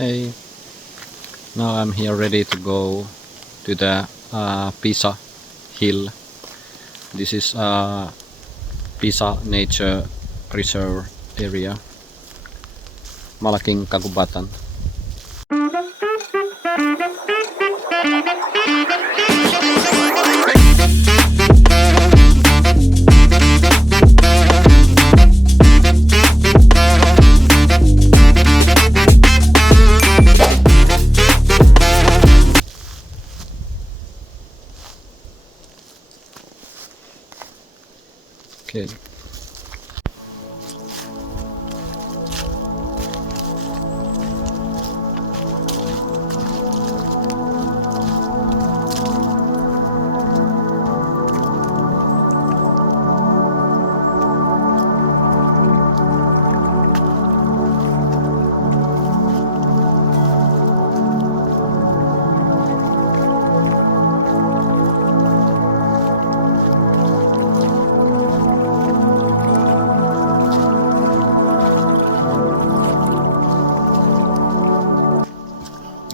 Hey, now I'm here ready to go to the Pisa hill. This is Pisa Nature Reserve area, Malaking Kagubatan. Okay.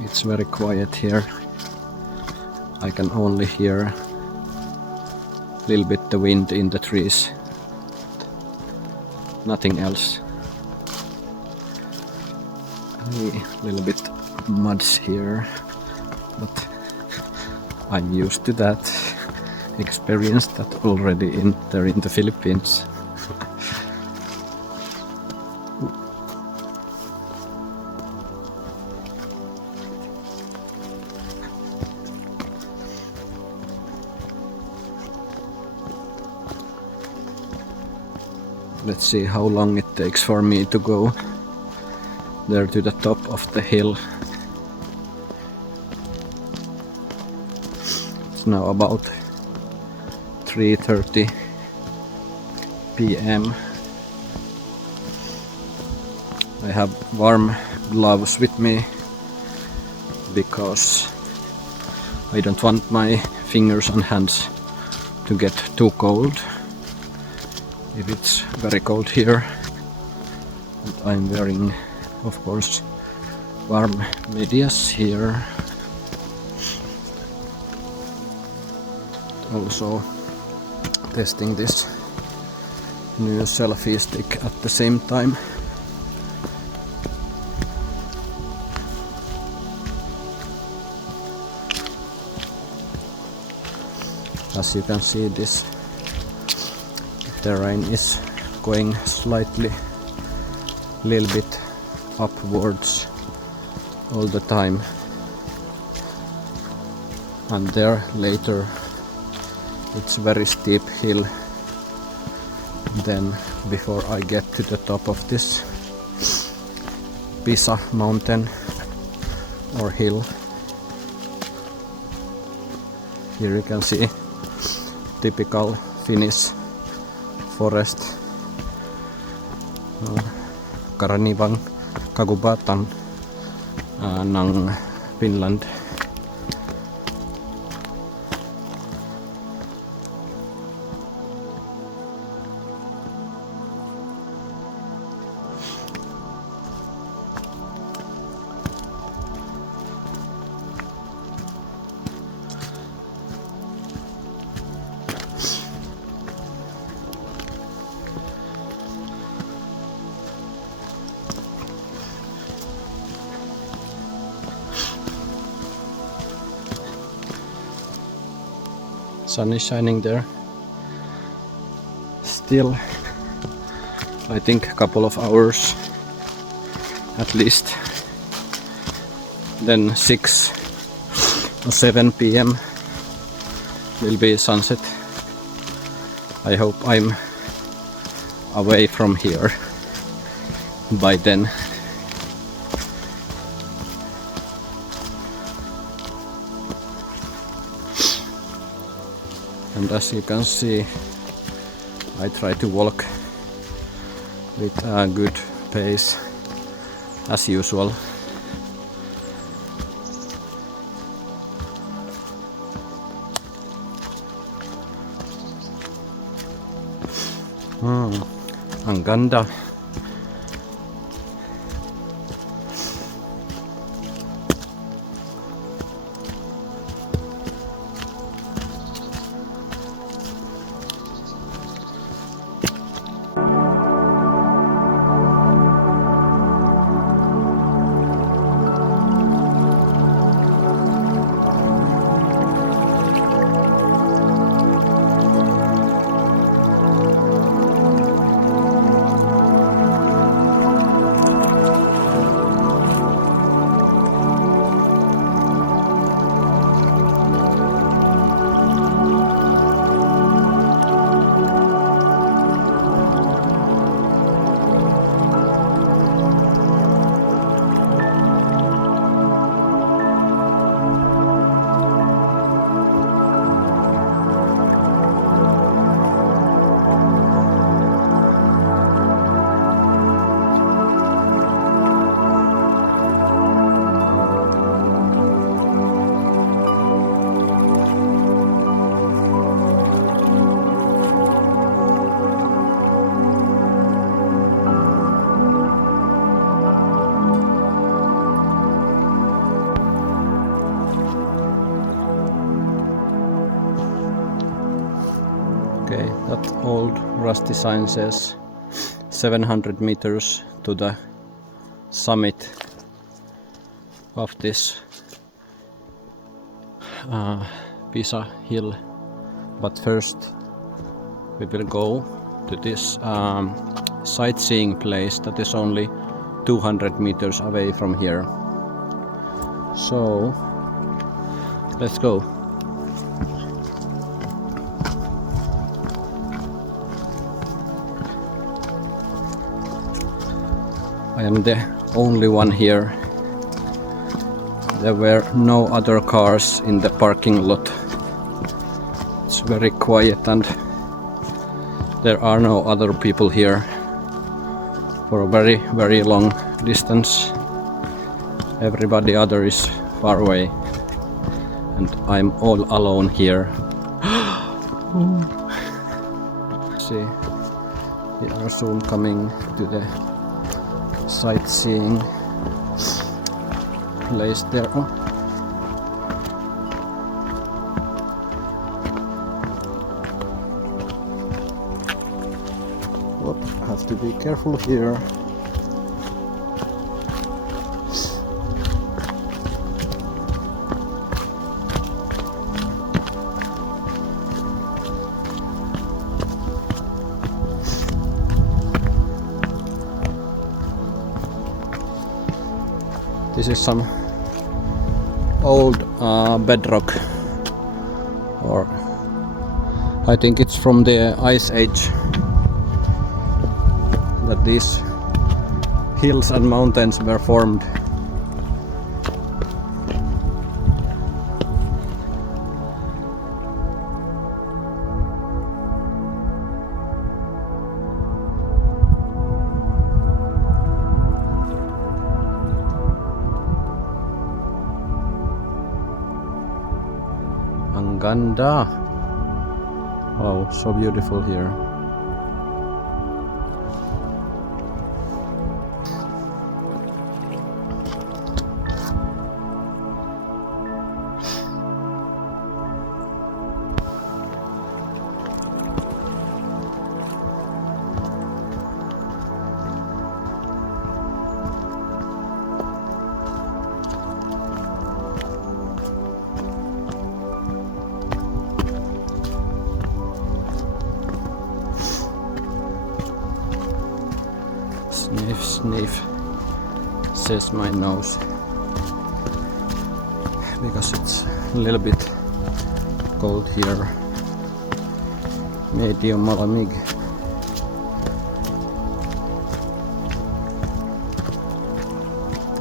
It's very quiet here. I can only hear a little bit the wind in the trees. Nothing else. A little bit muds here, but I'm used to that. Experienced that already in the Philippines. Let's see how long it takes for me to go there to the top of the hill. It's now about 3:30 p.m. I have warm gloves with me because I don't want my fingers and hands to get too cold if it's very cold here. And I'm wearing, of course, warm medias here. Also testing this new selfie stick at the same time. As you can see, this terrain is going slightly, little bit upwards all the time, and there later it's very steep hill. Then before I get to the top of this Pisa mountain or hill, here you can see typical Finnish forest, karaniwang kagubatan ng Finland. Sun is shining there. Still, I think a couple of hours at least. Then 6 or 7 p.m. will be sunset. I hope I'm away from here by then. And as you can see, I try to walk with a good pace as usual. Ang ganda. Okay, that old rusty sign says 700 meters to the summit of this Pisa hill, but first we will go to this sightseeing place that is only 200 meters away from here. So let's go. I am the only one here. There were no other cars in the parking lot. It's very quiet and there are no other people here for a very long distance. Everybody other is far away and I'm all alone here. See, we are soon coming to the sightseeing place there. Oh. Whoop, have to be careful here. This is some old bedrock, or I think it's from the Ice Age, that these hills and mountains were formed. Ang ganda! Wow, so beautiful here. Sniff, sniff, says my nose, because it's a little bit cold here. Medium malamig.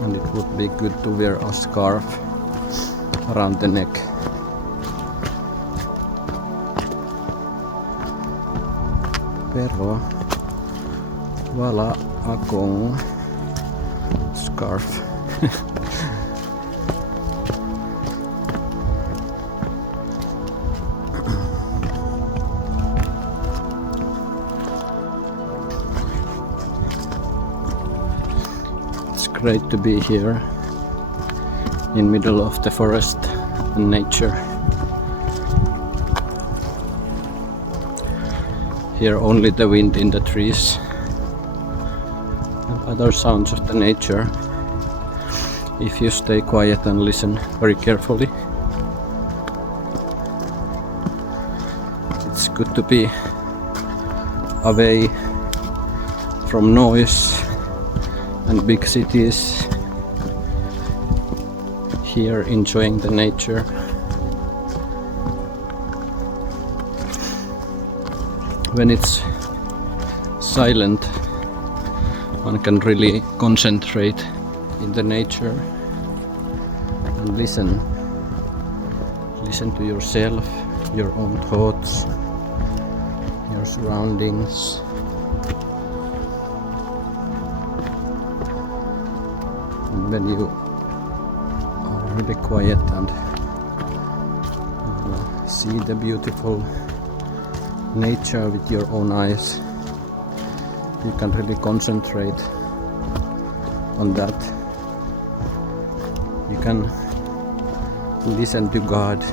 And it would be good to wear a scarf around the neck. Pero wala akong scarf. It's great to be here in middle of the forest and nature. Hear only the wind in the trees and other sounds of the nature if you stay quiet and listen very carefully. It's good to be away from noise and big cities, here enjoying the nature. When it's silent, one can really concentrate in the nature and listen to yourself, your own thoughts, your surroundings. And when you are really quiet and see the beautiful nature with your own eyes, you can really concentrate on that. You can listen to God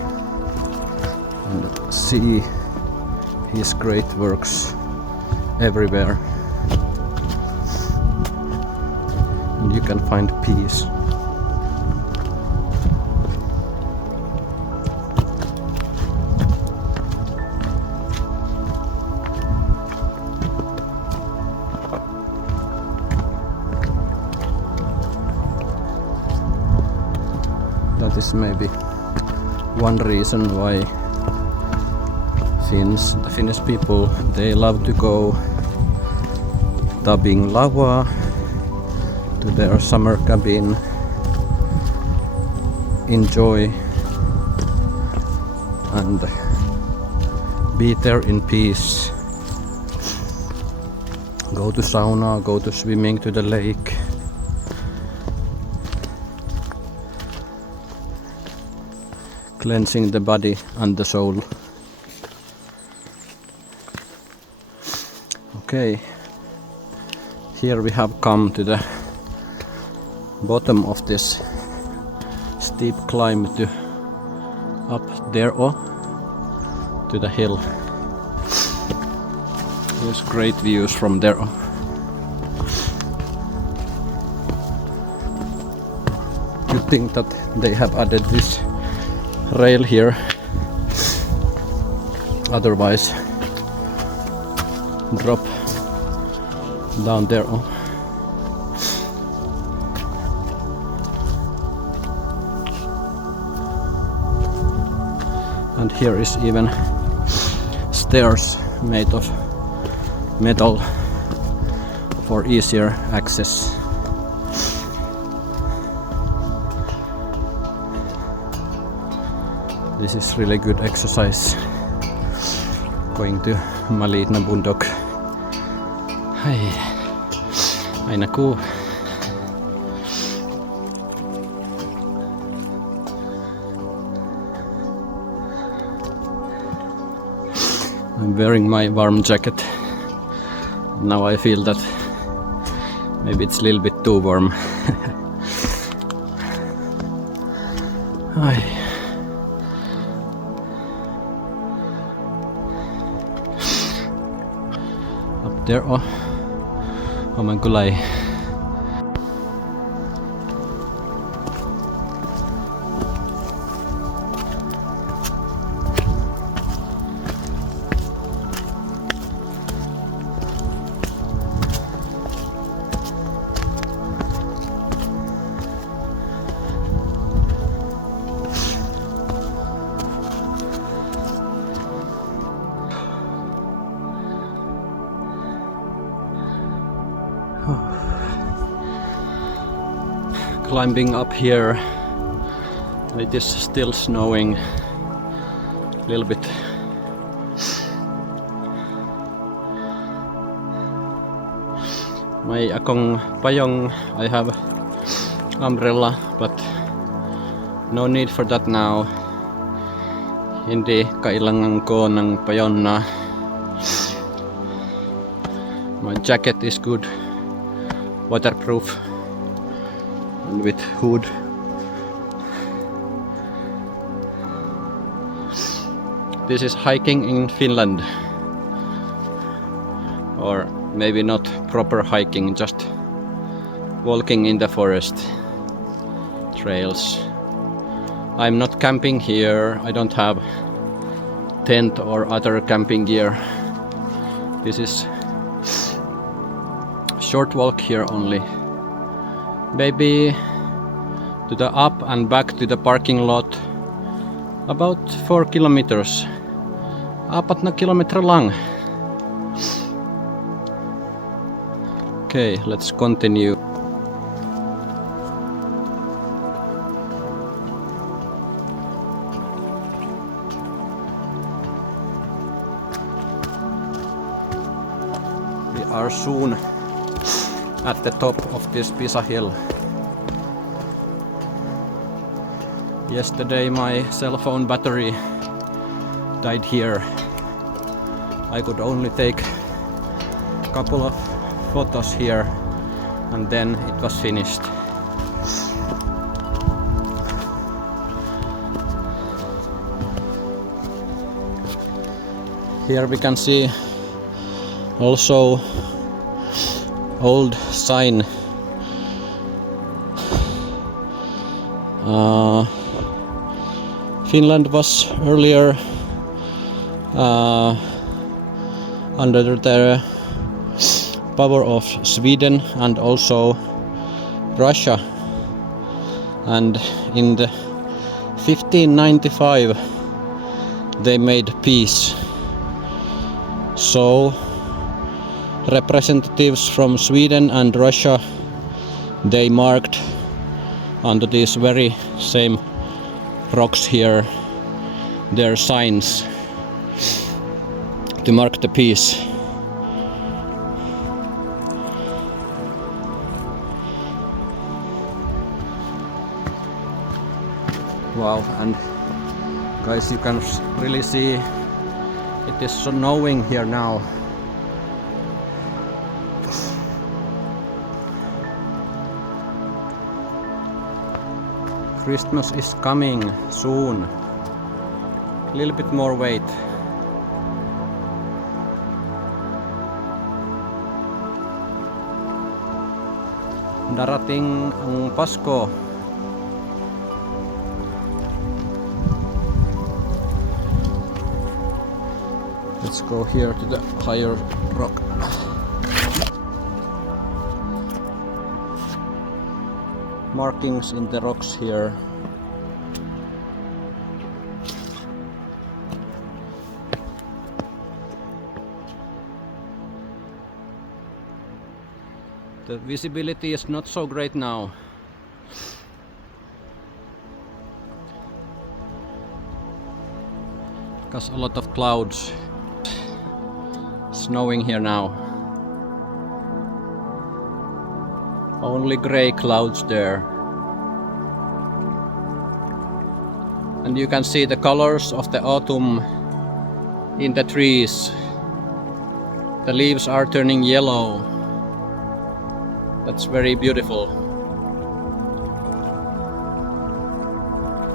and see his great works everywhere. And you can find peace. That is maybe one reason why the Finnish people, they love to go tubbing lava to their summer cabin, enjoy and be there in peace, go to sauna, go to swimming to the lake, cleansing the body and the soul. Okay, here we have come to the bottom of this steep climb to up there to the hill. There's great views from there. You think that they have added this rail here, otherwise drop down there. And here is even stairs made of metal for easier access. This is really good exercise. Going to Maliitna Bundok. Ai näkyy. I'm wearing my warm jacket. Now I feel that maybe it's a little bit too warm. Up there, oman kulay. Climbing up here, it is still snowing a little bit. My akong payong, I have umbrella, but no need for that now. Hindi kailangan ko ng payon na. My jacket is good, waterproof, and with hood. This is hiking in Finland, or maybe not proper hiking, just walking in the forest trails. I'm not camping here, I don't have tent or other camping gear. This is short walk here only. Maybe to the up and back to the parking lot, about 4 kilometers. 4 kilometer lang. Okay, let's continue. We are soon at the top of this Pisa hill. Yesterday my cell phone battery died here. I could only take a couple of photos here and then it was finished. Here we can see also old sign. Finland was earlier under the power of Sweden and also Russia, and in the 1595 they made peace. So representatives from Sweden and Russia, they marked onto these very same rocks here their signs to mark the peace. Wow, and guys, you can really see it is snowing here now. Christmas is coming soon. A little bit more wait. Darating ang Pasko. Let's go here to the higher rock. Markings in the rocks here. The visibility is not so great now. Because a lot of clouds. Snowing here now. Only gray clouds there. And you can see the colors of the autumn in the trees. The leaves are turning yellow. That's very beautiful.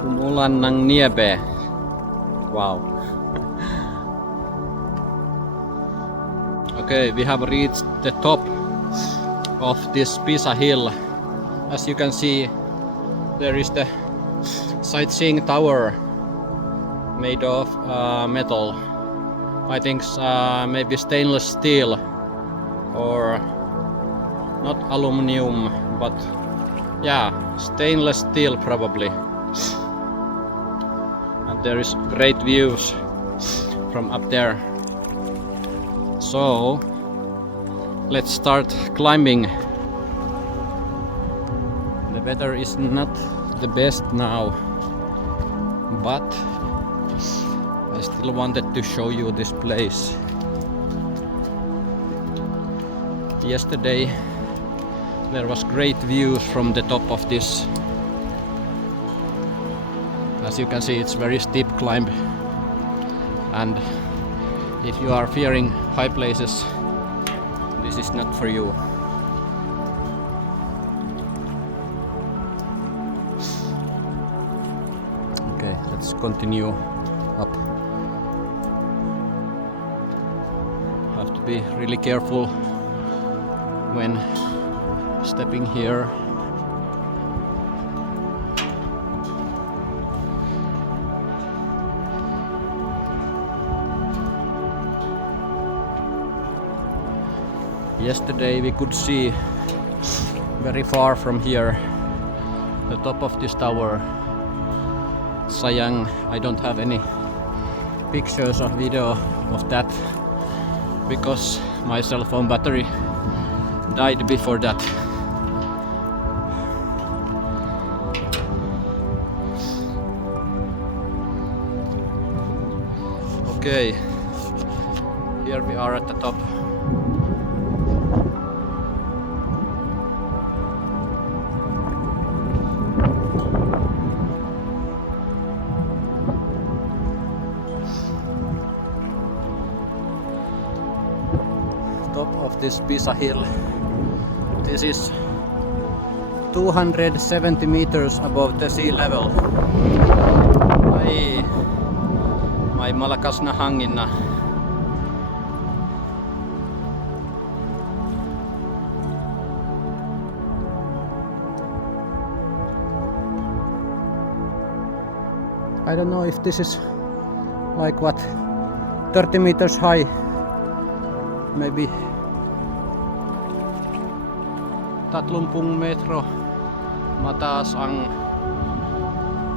Umulan ng niebe. Wow. Okay, we have reached the top of this Pisa hill. As you can see, there is the sightseeing tower made of metal. I think maybe stainless steel or not aluminum, but yeah, stainless steel probably. And there is great views from up there. So let's start climbing. The weather is not the best now, but I still wanted to show you this place. Yesterday there was great views from the top of this. As you can see, it's very steep climb, and if you are fearing high places, this is not for you. Okay, let's continue up. Have to be really careful when stepping here. Yesterday we could see very far from here the top of this tower. Sayang, I don't have any pictures or video of that because my cell phone battery died before that. Okay, here we are at the top. Top of this Pisa hill. This is 270 meters above the sea level. Ai, may malakas na hangin na. I don't know if this is like what, 30 meters high, maybe. Tatlumpung metro mataas ang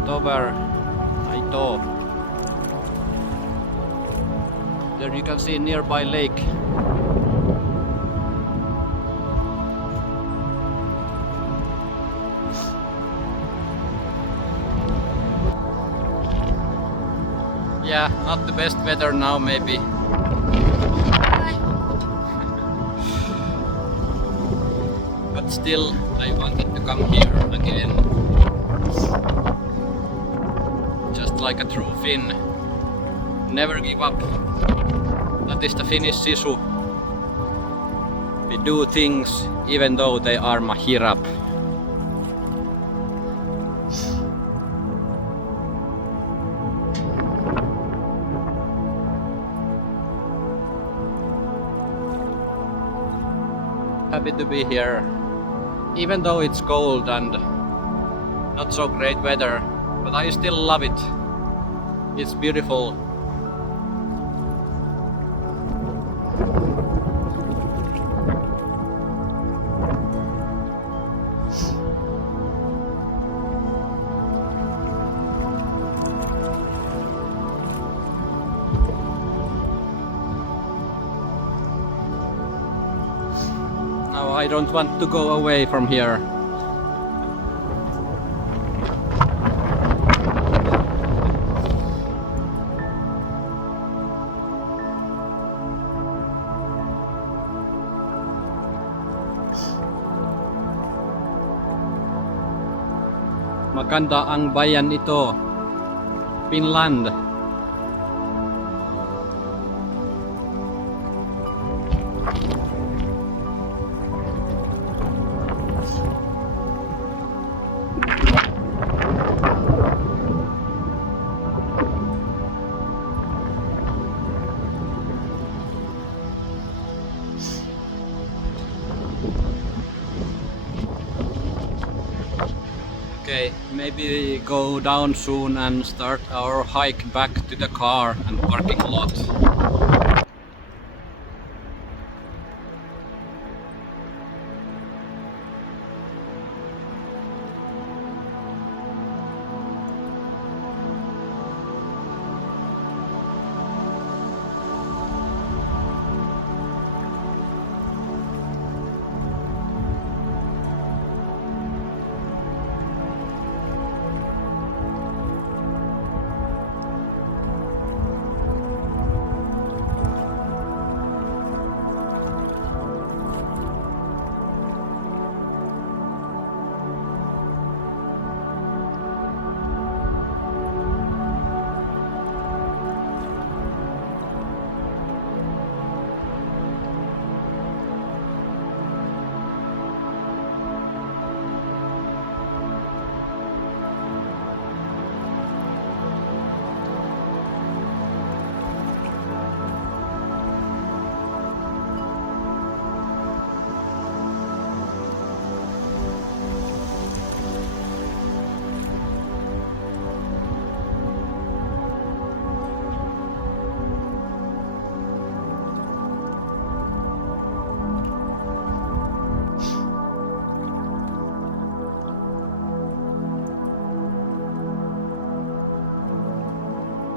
tower na ito. There you can see nearby lake. Yeah, not the best weather now maybe. But still, I wanted to come here again. Just like a true Finn. Never give up. That is the Finnish sisu. We do things even though they are mahirap. Happy to be here, even though it's cold and not so great weather, but I still love it. It's beautiful. Now I don't want to go away from here. Maganda ang bayan ito, Finland. Okay, maybe go down soon and start our hike back to the car and parking lot.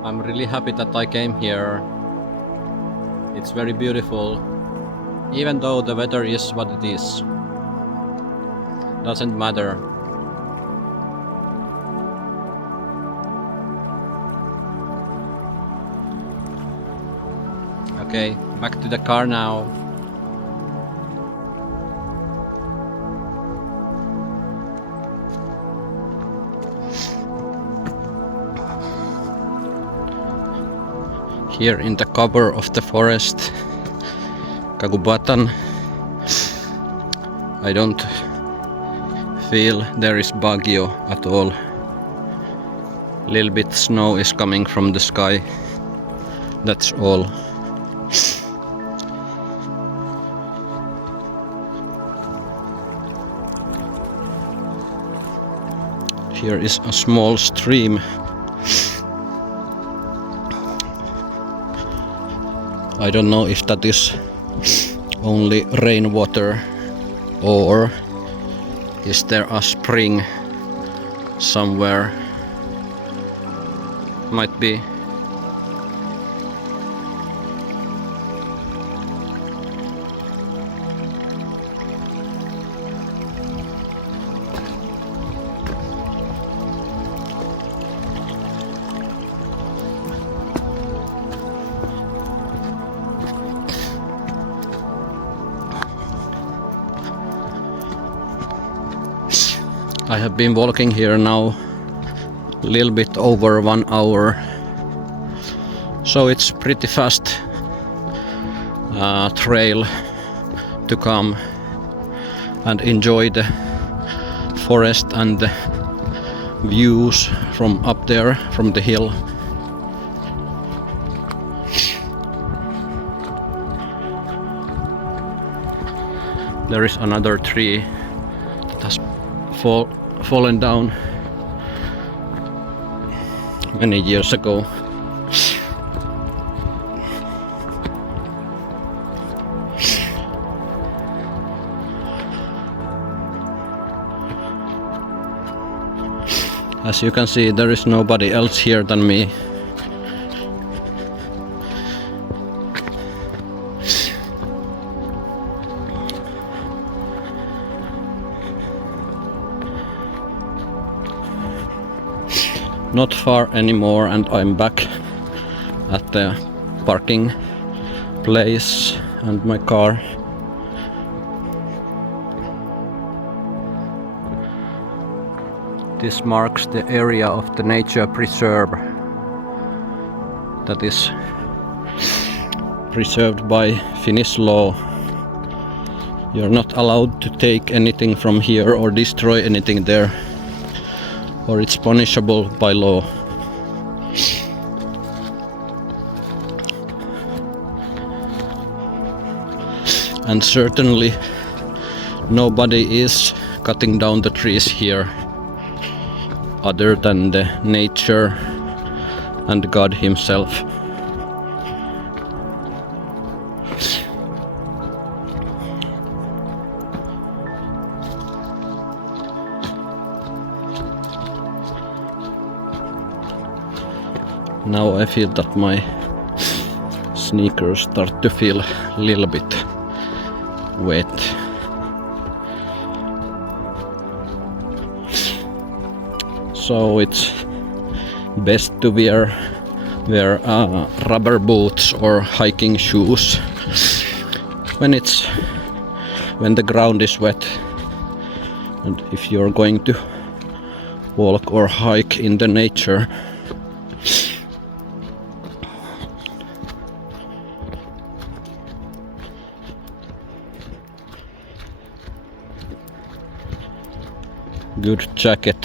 I'm really happy that I came here. It's very beautiful, even though the weather is what it is. Doesn't matter. Okay, back to the car now. Here in the cover of the forest, Kagubatan, I don't feel there is Baguio at all. Little bit snow is coming from the sky. That's all. Here is a small stream I don't know if that is only rainwater or is there a spring somewhere? Might be. I have been walking here now a little bit over 1 hour, so it's pretty fast trail to come and enjoy the forest and the views from up there from the hill. There is another tree that has fallen down many years ago. As you can see, there is nobody else here than me. Not far anymore and I'm back at the parking place and my car. This marks the area of the nature preserve that is preserved by Finnish law. You're not allowed to take anything from here or destroy anything there, or it's punishable by law. And certainly nobody is cutting down the trees here other than the nature and God himself. Now I feel that my sneakers start to feel a little bit wet. So it's best to wear rubber boots or hiking shoes when the ground is wet, and if you're going to walk or hike in the nature. Good jacket,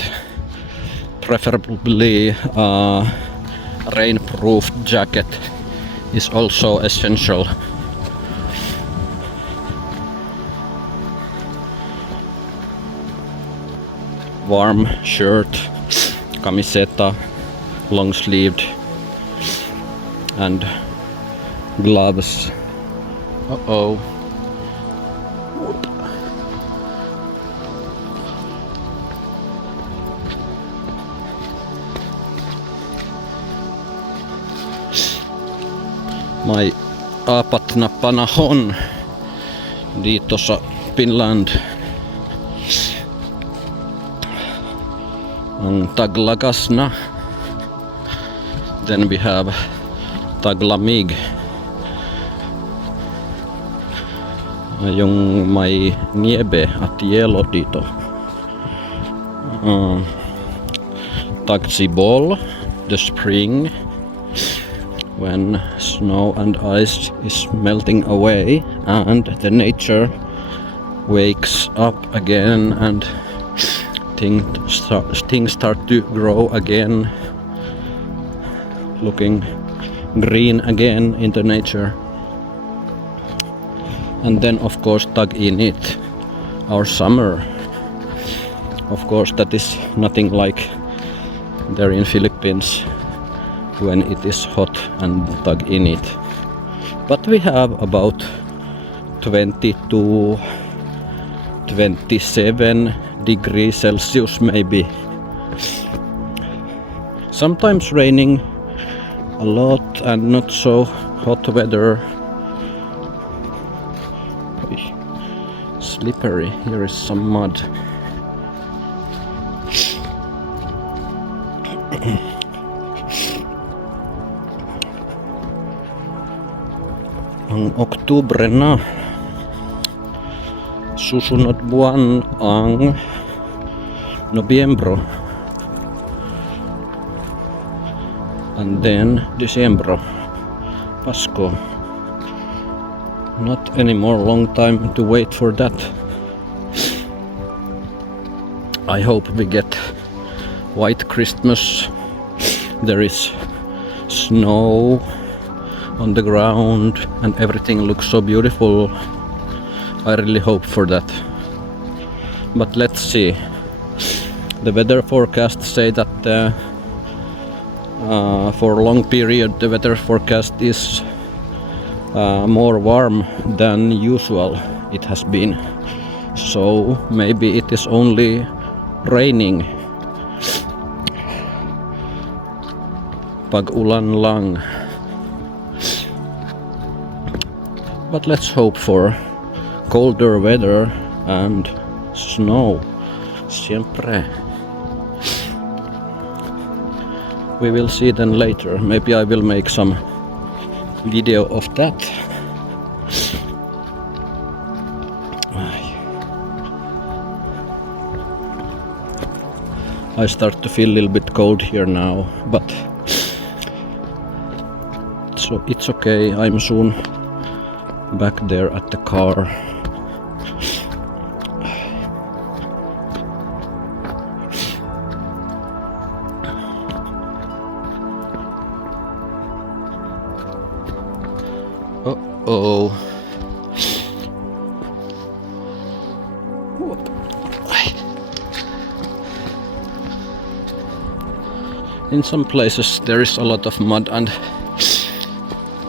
preferably rainproof jacket is also essential. Warm shirt, camiseta, long sleeved, and gloves. Uh-oh. May apat na panahon dito sa Finland. Ang taglagas na. Then we have taglamig. Yung may niebe at yelo dito. Tagsibol, the spring, when snow and ice is melting away and the nature wakes up again and things start to grow again, looking green again in the nature. And then of course tag-init, our summer. Of course that is nothing like there in Philippines when it is hot and tag-init. but we have about 20 to 27 degrees Celsius maybe. Sometimes raining a lot and not so hot weather. Slippery, here is some mud. Ang Oktubre na. Susunod buwan ang Nobyembro. And then Decembro. Pasko. Not anymore long time to wait for that. I hope we get white Christmas. There is snow on the ground and everything looks so beautiful. I really hope for that. But let's see. The weather forecast say that for a long period the weather forecast is more warm than usual it has been. So maybe it is only raining. Pag-ulan lang. But let's hope for colder weather and snow. Siempre. We will see then later. Maybe I will make some video of that. I start to feel a little bit cold here now, but so it's okay. I'm soon back there at the car. Uh-oh. In some places there is a lot of mud and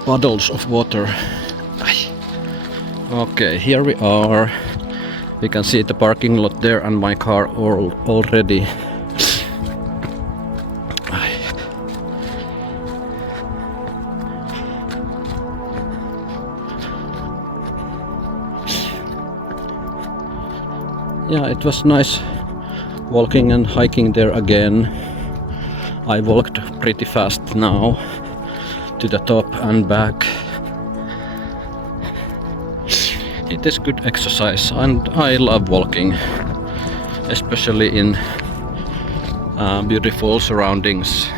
puddles of water. Okay, here we are. We can see the parking lot there and my car already. Yeah, it was nice walking and hiking there again. I walked pretty fast now to the top and back. It is good exercise and I love walking, especially in beautiful surroundings.